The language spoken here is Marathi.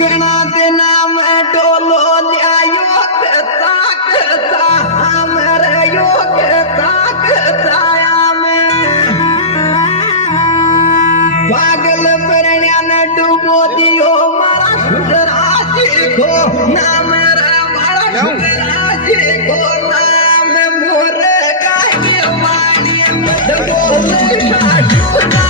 गणाते नाम डोलो योग ताकता हमरे योग ताकता पागल परण्याने डुबो दियो मारा सुधराजी को नाम रा मारा सुधराजी को नाम मोर गाय मानी मत बोले